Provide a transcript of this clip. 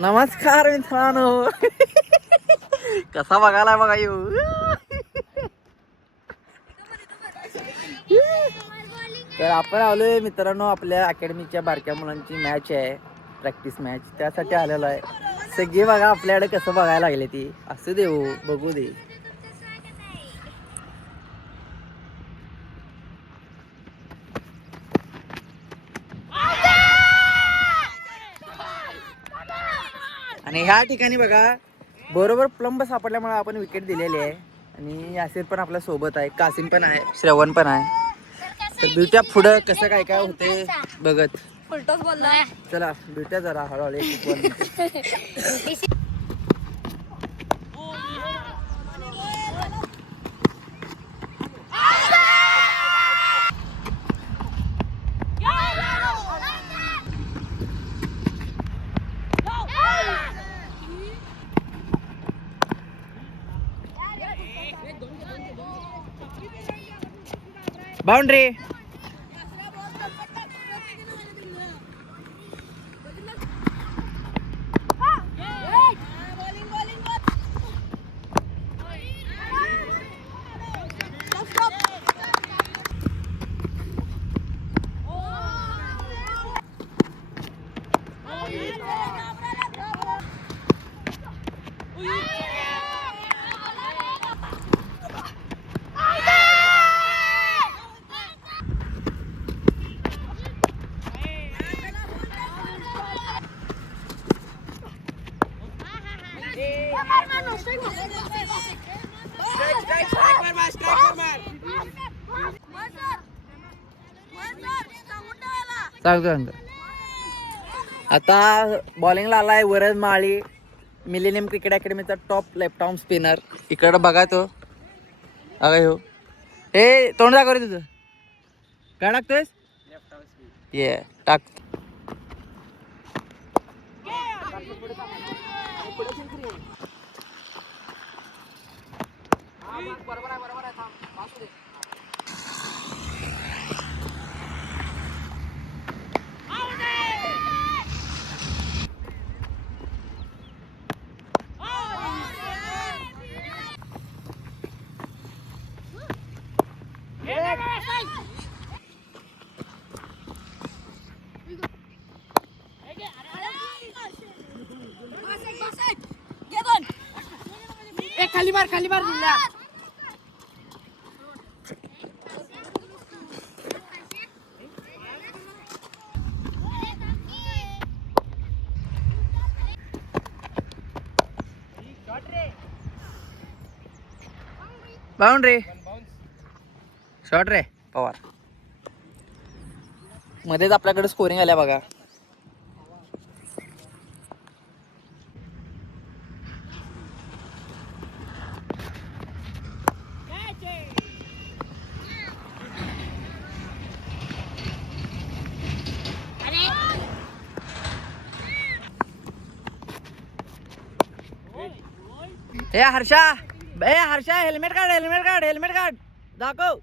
नमस्कार मित्रांनो. कसा बघायला बघा येऊ. तर आपण आलोय मित्रांनो, आपल्या अकॅडमीच्या बारक्या मुलांची मॅच आहे, प्रॅक्टिस मॅच. त्यासाठी आलेलो आहे. सगळी बघा आपल्याकडे कसं बघायला लागले ती. असू दे हो, बघू दे. आणि ह्या ठिकाणी बघा बरोबर प्लंब सापडल्यामुळे आपण विकेट दिलेली आहे. आणि यासिर पण आपल्या सोबत आहे, कासिम पण आहे, श्रवण पण आहे. तर बिट्या पुढं कसं काय काय होते बघत. चला बिट्या जरा हळूहळू. बाउंड्री. सांगतो. आता बॉलिंगला आलाय वरद माळी, मिलेनियम क्रिकेट अकॅडमीचा टॉप लेफ्ट आर्म स्पिनर. इकडं बघा तो अगं हो. हे तोंड दाखव रे तुझं. काय टाकतोयस? ये टाक. खाली मार मुला. बाउंड्री. शॉट रे पवार. मध्येच आपल्याकडे स्कोरिंग आल्या बघा. ए हर्षा, हेल्मेट काढ दाखव.